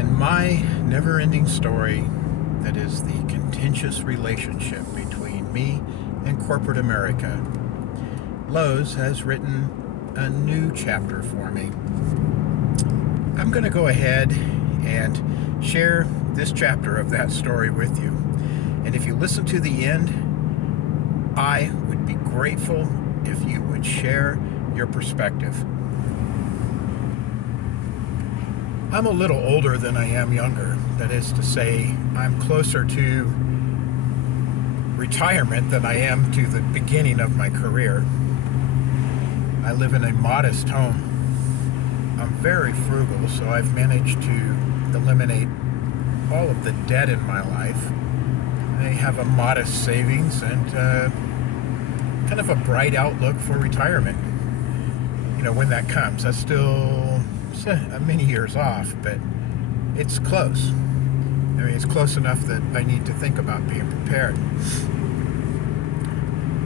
in my never-ending story that is the contentious relationship between me and corporate America, Lowe's has written a new chapter for me. I'm going to go ahead and share this chapter of that story with you. And if you listen to the end, I would be grateful if you would share your perspective. I'm a little older than I am younger. That is to say, I'm closer to retirement than I am to the beginning of my career. I live in a modest home. I'm very frugal, so I've managed to eliminate all of the debt in my life. I have a modest savings and kind of a bright outlook for retirement. You know, when that comes. That's still many years off, but it's close. I mean, it's close enough that I need to think about being prepared.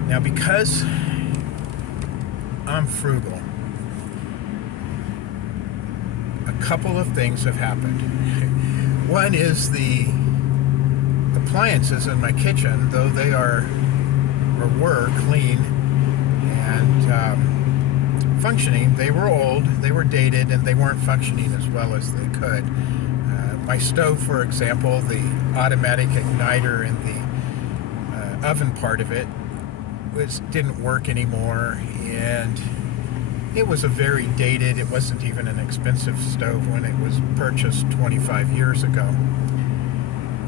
Now, because I'm frugal, a couple of things have happened. One is the appliances in my kitchen, though they are or were clean and functioning, they were old, they were dated, and they weren't functioning as well as they could. My stove, for example, the automatic igniter in the oven part of it didn't work anymore, and it was a very dated, it wasn't even an expensive stove when it was purchased 25 years ago.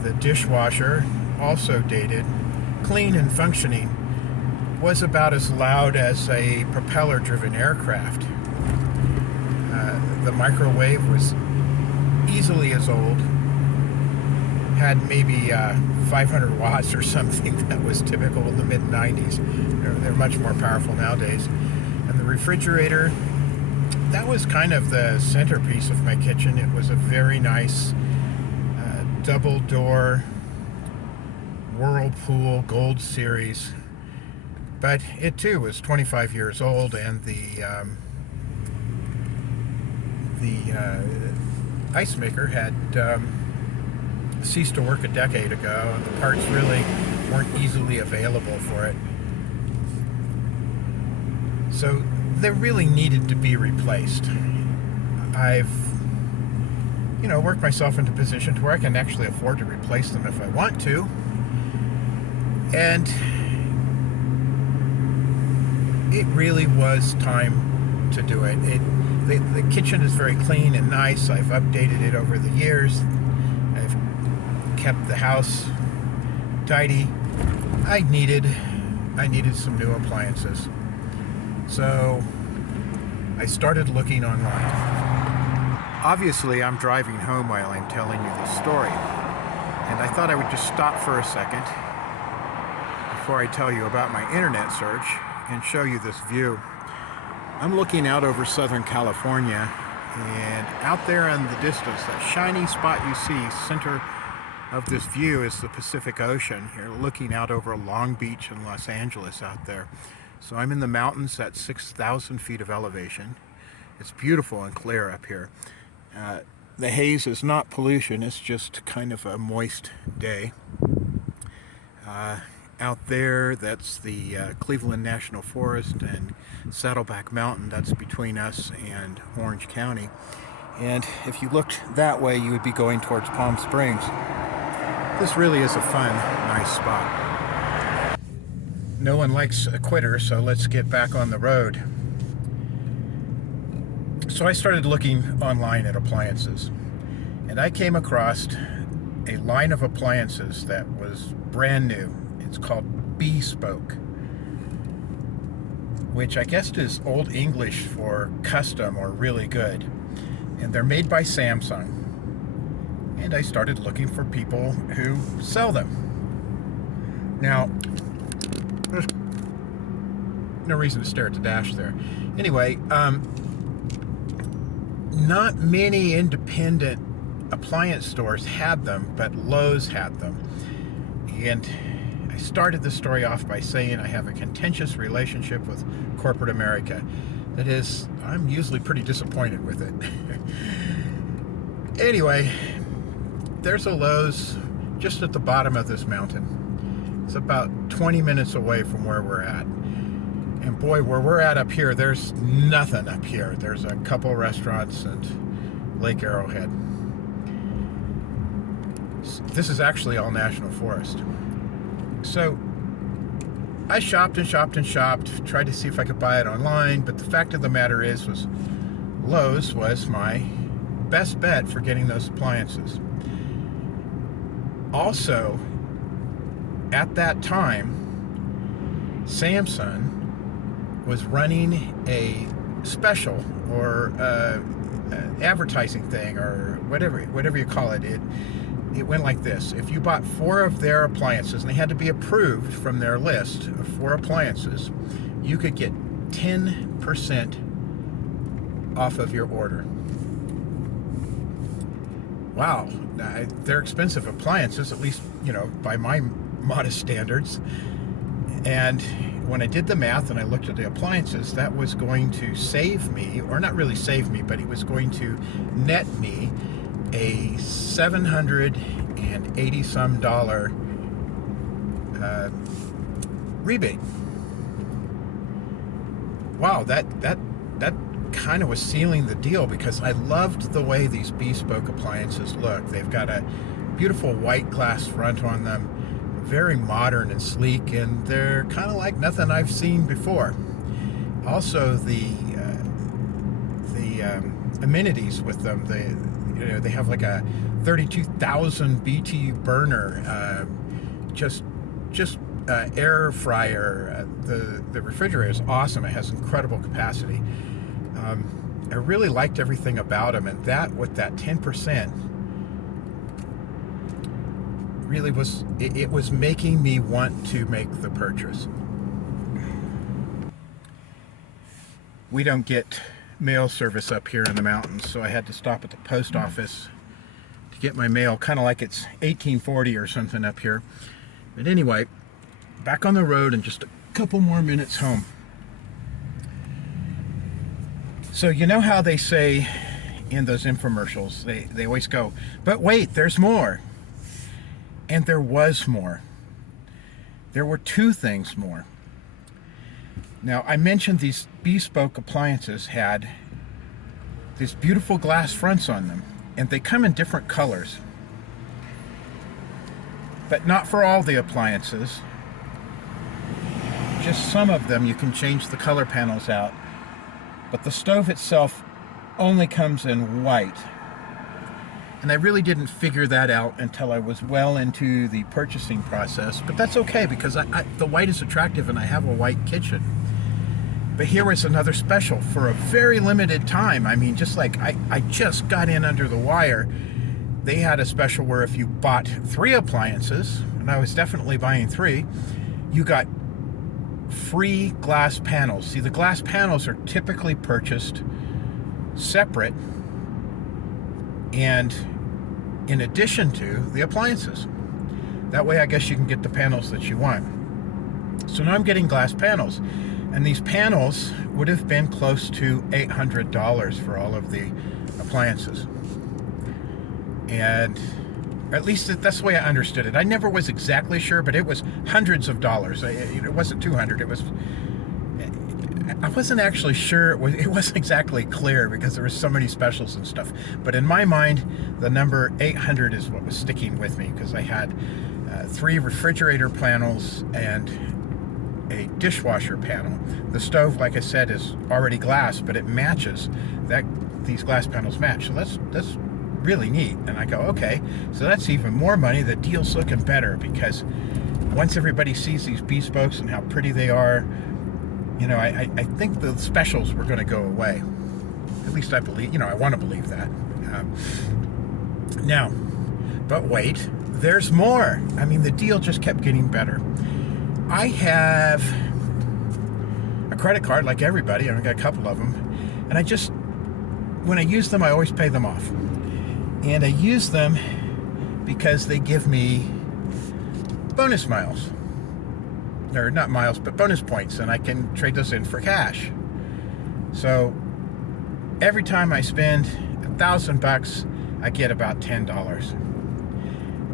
The dishwasher, also dated, clean and functioning, was about as loud as a propeller-driven aircraft. The microwave was easily as old, had maybe 500 watts or something. That was typical in the mid-90s. They're much more powerful nowadays. And the refrigerator, that was kind of the centerpiece of my kitchen. It was a very nice double-door Whirlpool Gold Series. But it too was 25 years old, and the ice maker had ceased to work a decade ago, and the parts really weren't easily available for it. So they really needed to be replaced. I've, worked myself into a position to where I can actually afford to replace them if I want to. And it really was time to do it. The kitchen is very clean and nice. I've updated it over the years. I've kept the house tidy. I needed some new appliances. So I started looking online. Obviously, I'm driving home while I'm telling you this story. And I thought I would just stop for a second before I tell you about my internet search and show you this view. I'm looking out over Southern California, and out there in the distance, that shiny spot you see, center of this view, is the Pacific Ocean. You're looking out over Long Beach and Los Angeles out there. So I'm in the mountains at 6,000 feet of elevation. It's beautiful and clear up here. The haze is not pollution, it's just kind of a moist day. Out there, that's the Cleveland National Forest and Saddleback Mountain. That's between us and Orange County. And if you looked that way, you would be going towards Palm Springs. This really is a fun, nice spot. No one likes a quitter, so let's get back on the road. So I started looking online at appliances, and I came across a line of appliances that was brand new. It's called Bespoke, which I guess is Old English for custom or really good. And they're made by Samsung. And I started looking for people who sell them. Now, there's no reason to stare at the dash there. Anyway, not many independent appliance stores had them, but Lowe's had them. And I started the story off by saying I have a contentious relationship with corporate America. That is, I'm usually pretty disappointed with it. Anyway, there's a Lowe's just at the bottom of this mountain. It's about 20 minutes away from where we're at. And boy, where we're at up here, there's nothing up here. There's a couple restaurants and Lake Arrowhead. This is actually all national forest. So I shopped and shopped and shopped, tried to see if I could buy it online, but the fact of the matter was Lowe's was my best bet for getting those appliances. Also, at that time, Samsung was running a special or advertising thing or whatever you call it. It went like this. If you bought 4 of their appliances, and they had to be approved from their list of 4 appliances, you could get 10% off of your order. Wow, they're expensive appliances, at least, by my modest standards. And when I did the math and I looked at the appliances, that was going to save me, or not really save me, but it was going to net me a $780 some rebate. Wow, that kind of was sealing the deal, because I loved the way these bespoke appliances look. They've got a beautiful white glass front on them, very modern and sleek, and they're kind of like nothing I've seen before. Also, the amenities with them, they have like a 32,000 BT burner, just air fryer. The refrigerator is awesome. It has incredible capacity. I really liked everything about them, and that with that 10% really was making me want to make the purchase. We don't get mail service up here in the mountains, so I had to stop at the post office to get my mail, kind of like it's 1840 or something up here. But anyway, back on the road and just a couple more minutes home. So you know how they say in those infomercials, they always go, but wait, there's more. And there was more. There were 2 things more. Now, I mentioned these bespoke appliances had these beautiful glass fronts on them, and they come in different colors. But not for all the appliances. Just some of them you can change the color panels out. But the stove itself only comes in white. And I really didn't figure that out until I was well into the purchasing process. But that's okay, because the white is attractive and I have a white kitchen. But here was another special for a very limited time. I mean, just like I just got in under the wire. They had a special where if you bought 3 appliances, and I was definitely buying 3, you got free glass panels. See, the glass panels are typically purchased separate and in addition to the appliances. That way, I guess you can get the panels that you want. So now I'm getting glass panels, and these panels would have been close to $800 for all of the appliances. And at least that's the way I understood it. I never was exactly sure, but it was hundreds of dollars. It wasn't 200. I wasn't actually sure. It wasn't exactly clear because there were so many specials and stuff. But in my mind, the number 800 is what was sticking with me, because I had 3 refrigerator panels and a dishwasher panel. The stove, like I said, is already glass, but it matches. These glass panels match. So that's really neat. And I go, okay, so that's even more money. The deal's looking better, because once everybody sees these bespokes and how pretty they are, I think the specials were going to go away. At least I believe, I want to believe that. Now, but wait, there's more. I mean, the deal just kept getting better. I have a credit card like everybody. I've got a couple of them. And when I use them, I always pay them off. And I use them because they give me bonus miles. Or not miles, but bonus points. And I can trade those in for cash. So every time I spend $1,000, I get about $10.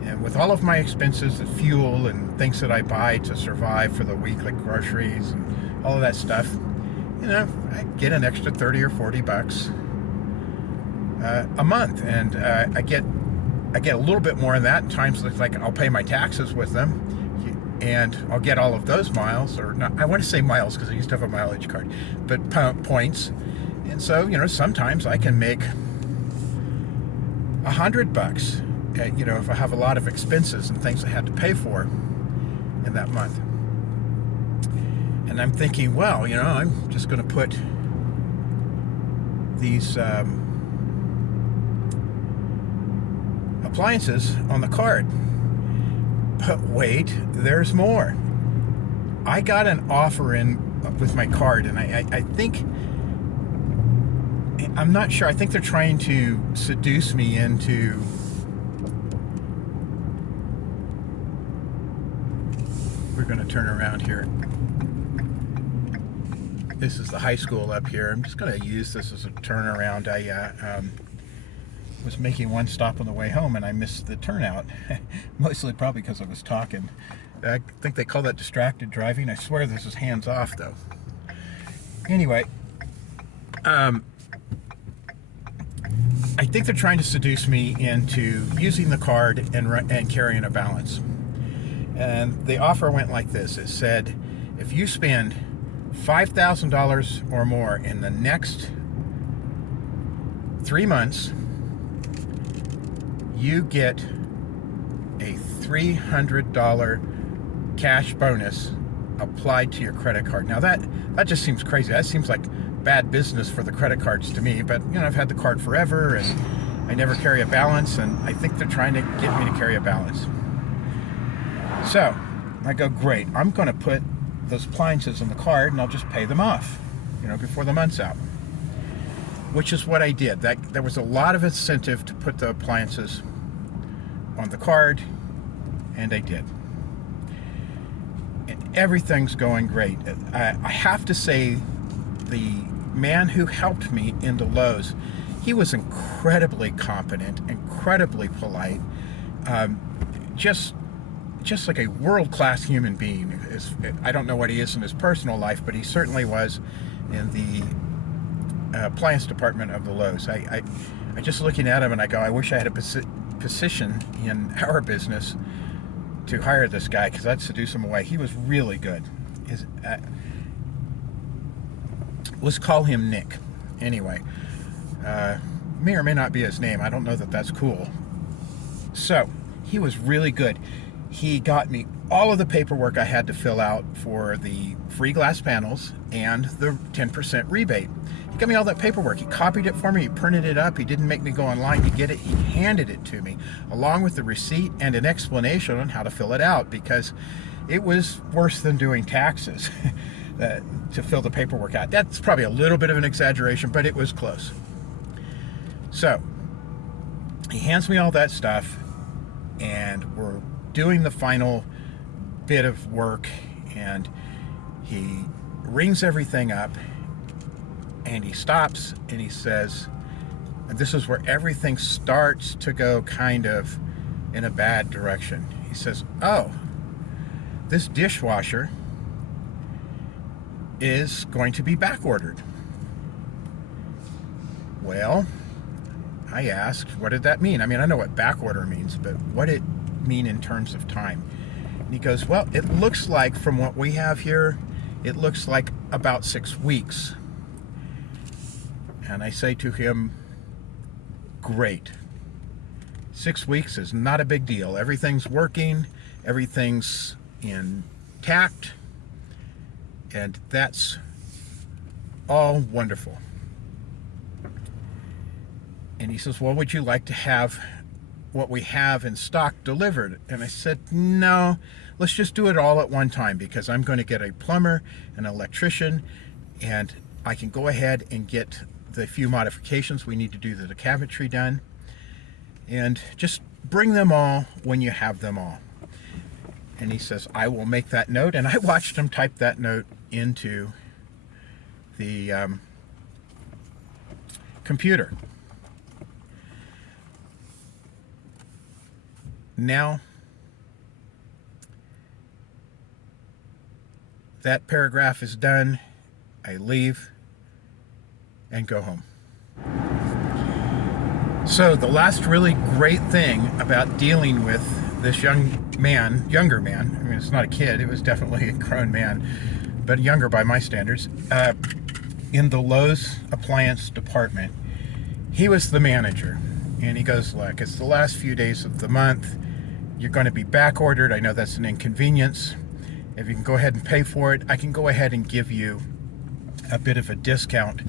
And with all of my expenses, the fuel and things that I buy to survive for the week, like groceries and all of that stuff, I get an extra 30 or 40 bucks a month. And I get a little bit more than that. Times like I'll pay my taxes with them, and I'll get all of those miles, or not, I want to say miles because I used to have a mileage card, but points. And so, sometimes I can make $100, if I have a lot of expenses and things I had to pay for in that month. And I'm thinking, well, I'm just going to put these appliances on the card. But wait, there's more. I got an offer in with my card, and I think, I'm not sure, I think they're trying to seduce me into we're going to turn around here. This is the high school up here. I'm just going to use this as a turnaround. I was making one stop on the way home and I missed the turnout. Mostly probably because I was talking. I think they call that distracted driving. I swear this is hands off though. Anyway, I think they're trying to seduce me into using the card and carrying a balance. And the offer went like this. It said, if you spend $5,000 or more in the next 3 months, you get a $300 cash bonus applied to your credit card. Now that just seems crazy. That seems like bad business for the credit cards to me, but I've had the card forever and I never carry a balance, and I think they're trying to get me to carry a balance. So I go, great, I'm going to put those appliances in the card and I'll just pay them off, before the month's out. Which is what I did. There was a lot of incentive to put the appliances on the card, and I did. And everything's going great. I have to say, the man who helped me into Lowe's, he was incredibly competent, incredibly polite, just like a world-class human being. I don't know what he is in his personal life, but he certainly was in the appliance department of the Lowe's. I just looking at him and I go, I wish I had a position in our business to hire this guy, because I'd seduce him away. He was really good. Let's call him Nick. Anyway, may or may not be his name. I don't know that that's cool. So he was really good. He got me all of the paperwork I had to fill out for the free glass panels and the 10% rebate. He got me all that paperwork. He copied it for me. He printed it up. He didn't make me go online to get it. He handed it to me along with the receipt and an explanation on how to fill it out, because it was worse than doing taxes to fill the paperwork out. That's probably a little bit of an exaggeration, but it was close. So he hands me all that stuff, and we're doing the final bit of work, and he rings everything up, and he stops and he says, and this is where everything starts to go kind of in a bad direction. He says, oh, this dishwasher is going to be back ordered. Well, I asked, what did that mean? I mean, I know what back order means, but what did it mean in terms of time? And he goes, well, it looks like, from what we have here, it looks like about 6 weeks. And I say to him, great. 6 weeks is not a big deal. Everything's working, everything's intact, and that's all wonderful. And he says, well, would you like to have what we have in stock delivered? And I said, no, let's just do it all at one time, because I'm going to get a plumber, an electrician, and I can go ahead and get the few modifications we need to do to the cabinetry done, and just bring them all when you have them all. And he says, I will make that note. And I watched him type that note into the computer. now that paragraph is done. I leave and go home. So the last really great thing about dealing with this younger man, I mean, it's not a kid, it was definitely a grown man, but younger by my standards, in the Lowe's appliance department. He was the manager, and he goes, look, it's the last few days of the month. You're going to be back ordered. I know that's an inconvenience. If you can go ahead and pay for it, I can go ahead and give you a bit of a discount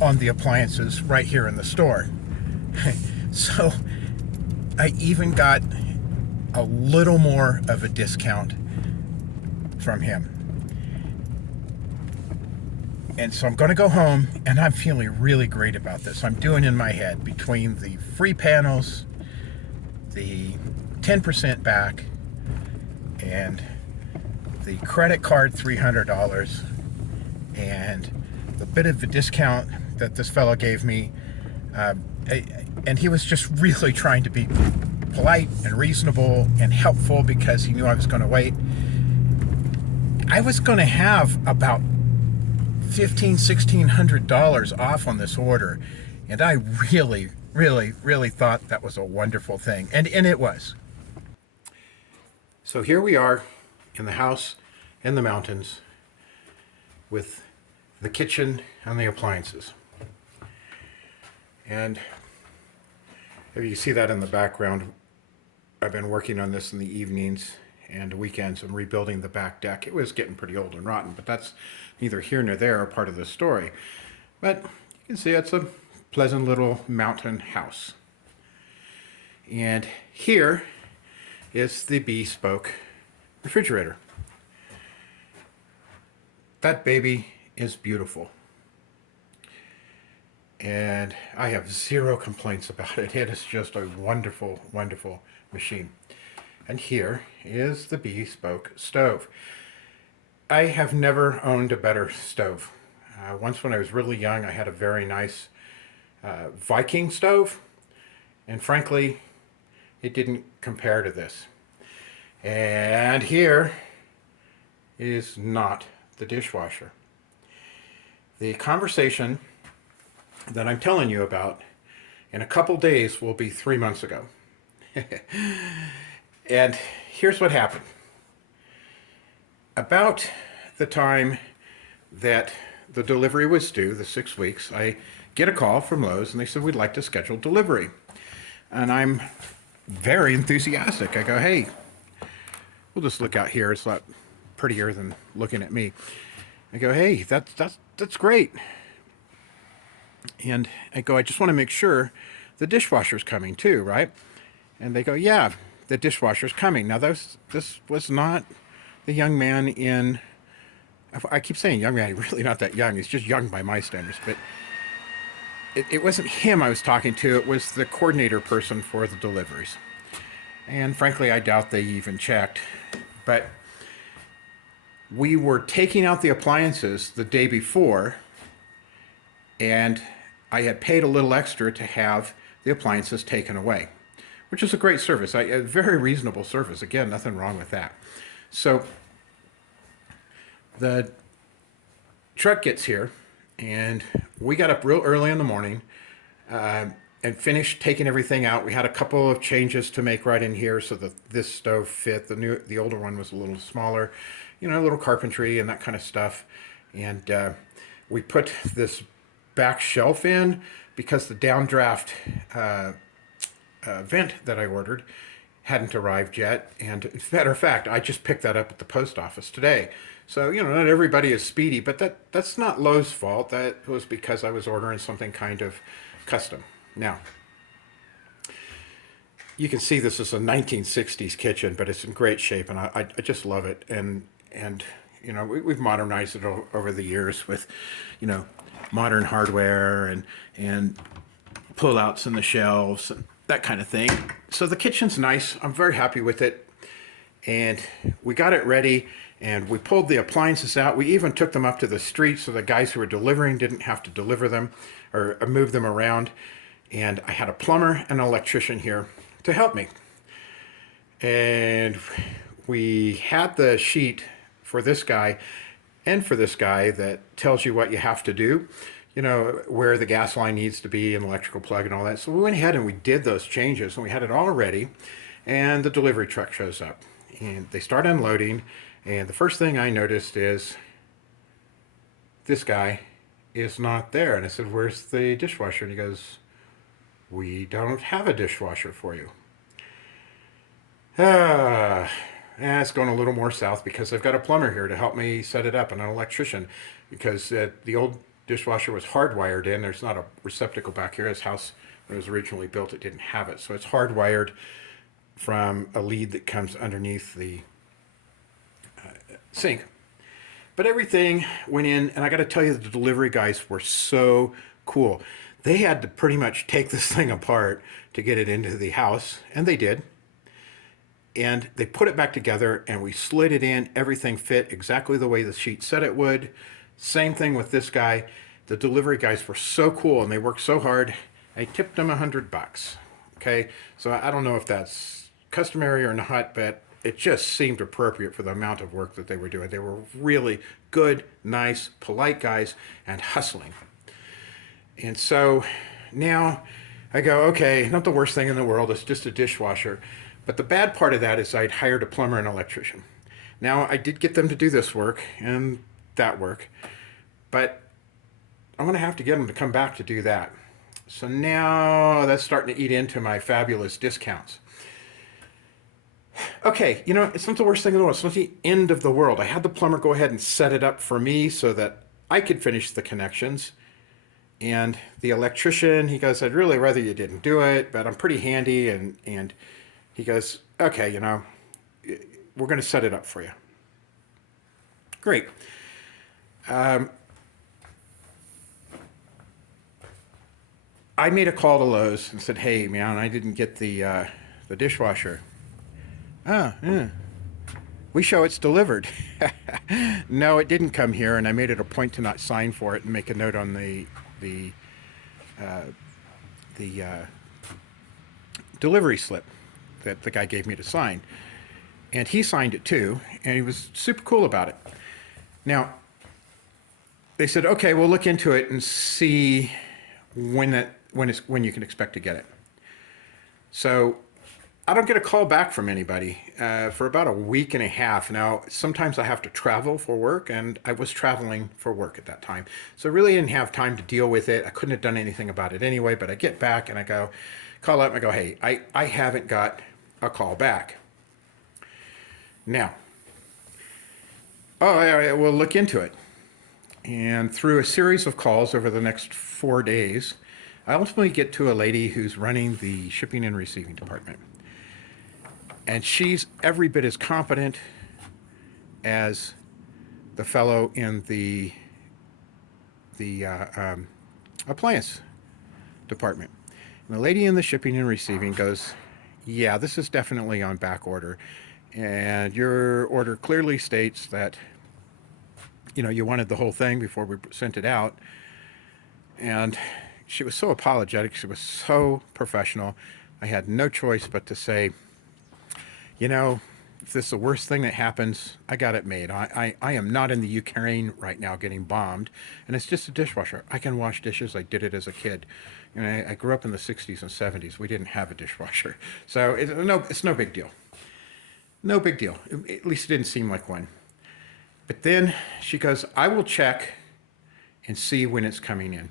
on the appliances right here in the store. So I even got a little more of a discount from him. And so I'm going to go home, and I'm feeling really great about this. I'm doing in my head, between the free panels, the 10% back, and the credit card $300, and the bit of a discount that this fellow gave me, and he was just really trying to be polite and reasonable and helpful because he knew I was going to wait. I was going to have about $1,600 off on this order, and I really thought that was a wonderful thing, and it was. So here we are in the house in the mountains with the kitchen and the appliances, and if you see that in the background, I've been working on this in the evenings and weekends and rebuilding the back deck. It was getting pretty old and rotten, but that's neither here nor there, a part of the story. But you can see it's a pleasant little mountain house. And here is the bespoke refrigerator. That baby is beautiful. And I have zero complaints about it. It is just a wonderful, wonderful machine. And here is the bespoke stove. I have never owned a better stove. Once when I was really young, I had a very nice Viking stove, and frankly, it didn't compare to this. And here is not the dishwasher. The conversation that I'm telling you about in a couple days will be 3 months ago. And here's what happened. About the time that the delivery was due, the 6 weeks, I get a call from Lowe's, and they said, we'd like to schedule delivery. And I'm very enthusiastic. I go, hey, we'll just look out here. It's a lot prettier than looking at me. I go, hey, that's great. And I go, I just want to make sure the dishwasher's coming too, right? And they go, yeah, the dishwasher's coming. Now, this was not the young man in, I keep saying young man, he's really not that young. He's just young by my standards. But it wasn't him I was talking to. It was the coordinator person for the deliveries. And frankly, I doubt they even checked. But we were taking out the appliances the day before, and I had paid a little extra to have the appliances taken away, which is a great service, a very reasonable service. Again, nothing wrong with that. So the truck gets here, and we got up real early in the morning and finished taking everything out. We had a couple of changes to make right in here so that this stove fit. The older one was a little smaller, a little carpentry and that kind of stuff. And we put this back shelf in because the downdraft vent that I ordered hadn't arrived yet. And as a matter of fact, I just picked that up at the post office today. So, not everybody is speedy, but that's not Lowe's fault. That was because I was ordering something kind of custom. Now, you can see this is a 1960s kitchen, but it's in great shape, and I just love it. And we've modernized it over the years with, modern hardware and pull-outs in the shelves and that kind of thing. So the kitchen's nice. I'm very happy with it. And we got it ready, and we pulled the appliances out. We even took them up to the street so the guys who were delivering didn't have to deliver them or move them around. And I had a plumber and an electrician here to help me. And we had the sheet for this guy and for this guy that tells you what you have to do, you know, where the gas line needs to be and electrical plug and all that. So we went ahead and we did those changes and we had it all ready. And the delivery truck shows up and they start unloading. And the first thing I noticed is this guy is not there. And I said, "Where's the dishwasher?" And he goes, "We don't have a dishwasher for you." Ah, it's going a little more south because I've got a plumber here to help me set it up and an electrician because the old dishwasher was hardwired in. There's not a receptacle back here. This house, when it was originally built, it didn't have it. So it's hardwired from a lead that comes underneath the sink. But everything went in, and I got to tell you, the delivery guys were so cool. They had to pretty much take this thing apart to get it into the house, and they did. And they put it back together and we slid it in. Everything fit exactly the way the sheet said it would. Same thing with this guy. The delivery guys were so cool and they worked so hard. I tipped them $100. Okay, so I don't know if that's customary or not, but it just seemed appropriate for the amount of work that they were doing. They were really good, nice, polite guys and hustling. And so now I go, okay, not the worst thing in the world. It's just a dishwasher. But the bad part of that is I'd hired a plumber and electrician. Now, I did get them to do this work and that work, but I'm going to have to get them to come back to do that. So now that's starting to eat into my fabulous discounts. Okay, you know, it's not the worst thing in the world. It's not the end of the world. I had the plumber go ahead and set it up for me so that I could finish the connections. And the electrician, he goes, "I'd really rather you didn't do it, but I'm pretty handy." And he goes, "Okay, you know, we're going to set it up for you." Great. I made a call to Lowe's and said, "Hey, man, I didn't get the dishwasher." "Oh, yeah. We show it's delivered." No, it didn't come here, and I made it a point to not sign for it and make a note on the delivery slip that the guy gave me to sign. And he signed it too, and he was super cool about it. Now, they said, "Okay, we'll look into it and see when you can expect to get it." So I don't get a call back from anybody for about a week and a half. Now, sometimes I have to travel for work, and I was traveling for work at that time. So I really didn't have time to deal with it. I couldn't have done anything about it anyway, but I get back and I go, call up and I go, "Hey, I haven't got a call back." Now, "Oh, yeah, we'll look into it." And through a series of calls over the next 4 days, I ultimately get to a lady who's running the shipping and receiving department. And she's every bit as competent as the fellow in the appliance department. And the lady in the shipping and receiving goes, "Yeah, this is definitely on back order. And your order clearly states that, you know, you wanted the whole thing before we sent it out." And she was so apologetic. She was so professional. I had no choice but to say, "You know, if this is the worst thing that happens, I got it made. I am not in the Ukraine right now getting bombed, and it's just a dishwasher. I can wash dishes. I did it as a kid. You know, I grew up in the 60s and 70s. We didn't have a dishwasher. So it's no big deal. No big deal. At least it didn't seem like one." But then she goes, "I will check and see when it's coming in."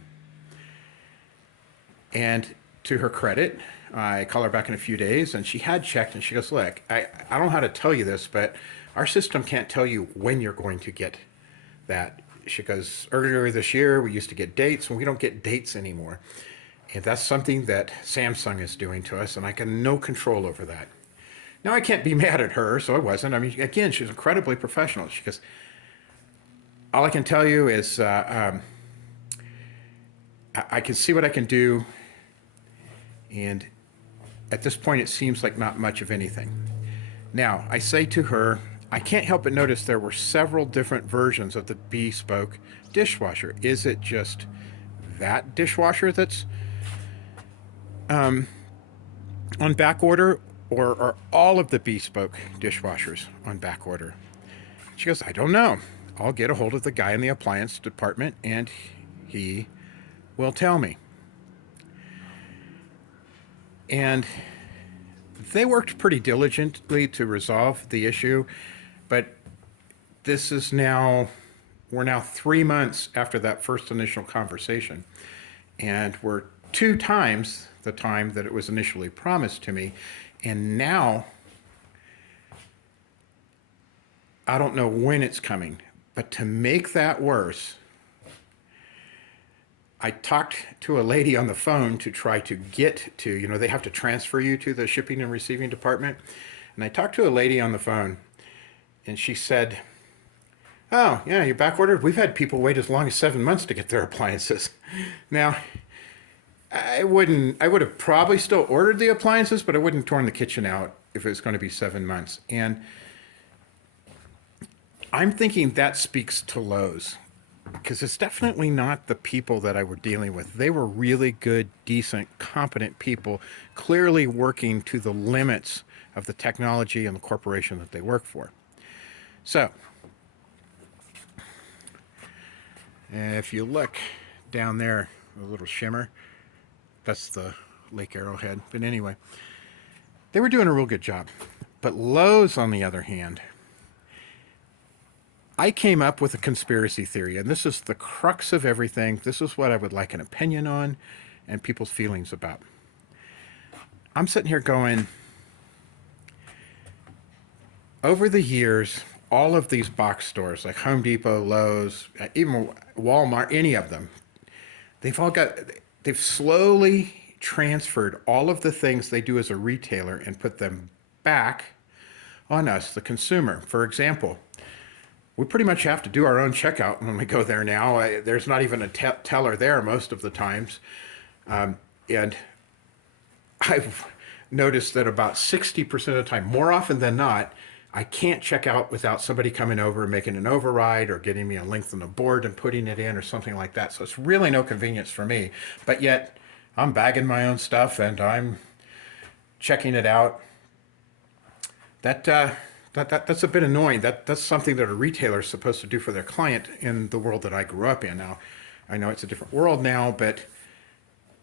And to her credit, I call her back in a few days, and she had checked, and she goes, "Look, I don't know how to tell you this, but our system can't tell you when you're going to get that." She goes, "Earlier this year, we used to get dates, and we don't get dates anymore. And that's something that Samsung is doing to us, and I got no control over that." Now, I can't be mad at her, so I wasn't. I mean, again, she's incredibly professional. She goes, "All I can tell you is I can see what I can do, and at this point, it seems like not much of anything." Now, I say to her, I can't help but notice there were several different versions of the bespoke dishwasher. Is it just that dishwasher that's on back order, or are all of the bespoke dishwashers on back order? She goes, I don't know. I'll get a hold of the guy in the appliance department and he will tell me. And they worked pretty diligently to resolve the issue, but this is now, we're now 3 months after that first initial conversation, and we're 2 times the time that it was initially promised to me. And now I don't know when it's coming, but to make that worse, I talked to a lady on the phone to try to get to, they have to transfer you to the shipping and receiving department. And I talked to a lady on the phone, and she said, oh, yeah, you're back ordered. We've had people wait as long as 7 months to get their appliances. Now, I would have probably still ordered the appliances, but I wouldn't have torn the kitchen out if it was going to be 7 months. And I'm thinking that speaks to Lowe's, because it's definitely not the people that I were dealing with. They were really good, decent, competent people, clearly working to the limits of the technology and the corporation that they work for. So, if you look down there, a little shimmer, that's the Lake Arrowhead. But anyway, they were doing a real good job. But Lowe's, on the other hand, I came up with a conspiracy theory, and this is the crux of everything. This is what I would like an opinion on and people's feelings about. I'm sitting here going, over the years, all of these box stores like Home Depot, Lowe's, even Walmart, any of them, they've slowly transferred all of the things they do as a retailer and put them back on us, the consumer. For example, we pretty much have to do our own checkout when we go there now. There's not even a teller there most of the times. And I've noticed that about 60% of the time, more often than not, I can't check out without somebody coming over and making an override or getting me a length on the board and putting it in or something like that. So it's really no convenience for me. But yet, I'm bagging my own stuff and I'm checking it out. That's a bit annoying. That's something that a retailer is supposed to do for their client in the world that I grew up in. Now, I know it's a different world now, but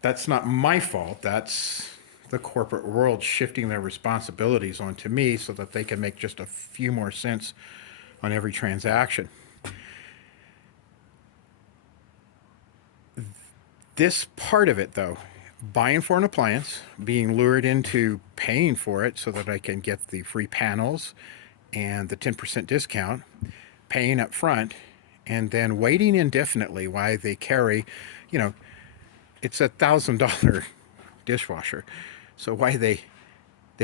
that's not my fault. That's the corporate world shifting their responsibilities onto me so that they can make just a few more cents on every transaction. This part of it, though, buying for an appliance, being lured into paying for it so that I can get the free panels and the 10% discount, paying up front, and then waiting indefinitely while they carry, it's $1,000 dishwasher. So why they've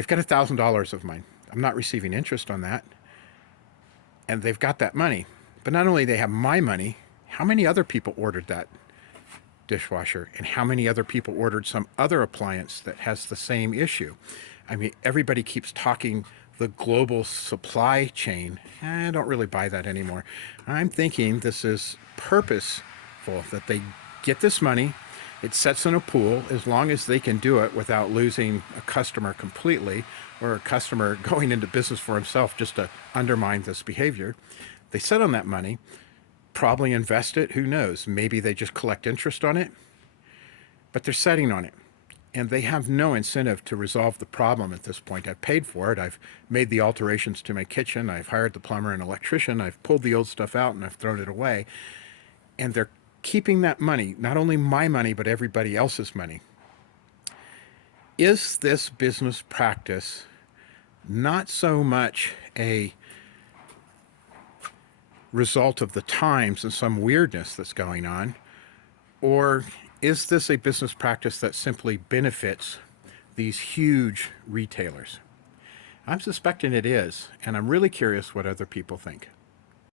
got $1,000 of mine. I'm not receiving interest on that. And they've got that money. But not only they have my money, how many other people ordered that dishwasher? And how many other people ordered some other appliance that has the same issue? I mean, everybody keeps talking the global supply chain. I don't really buy that anymore. I'm thinking this is purposeful, that they get this money, it sets in a pool as long as they can do it without losing a customer completely or a customer going into business for himself just to undermine this behavior. They set on that money, probably invest it, who knows? Maybe they just collect interest on it, but they're setting on it. And they have no incentive to resolve the problem at this point. I've paid for it. I've made the alterations to my kitchen. I've hired the plumber and electrician. I've pulled the old stuff out and I've thrown it away. And they're keeping that money, not only my money, but everybody else's money. Is this business practice not so much a result of the times and some weirdness that's going on, or is this a business practice that simply benefits these huge retailers? I'm suspecting it is, and I'm really curious what other people think.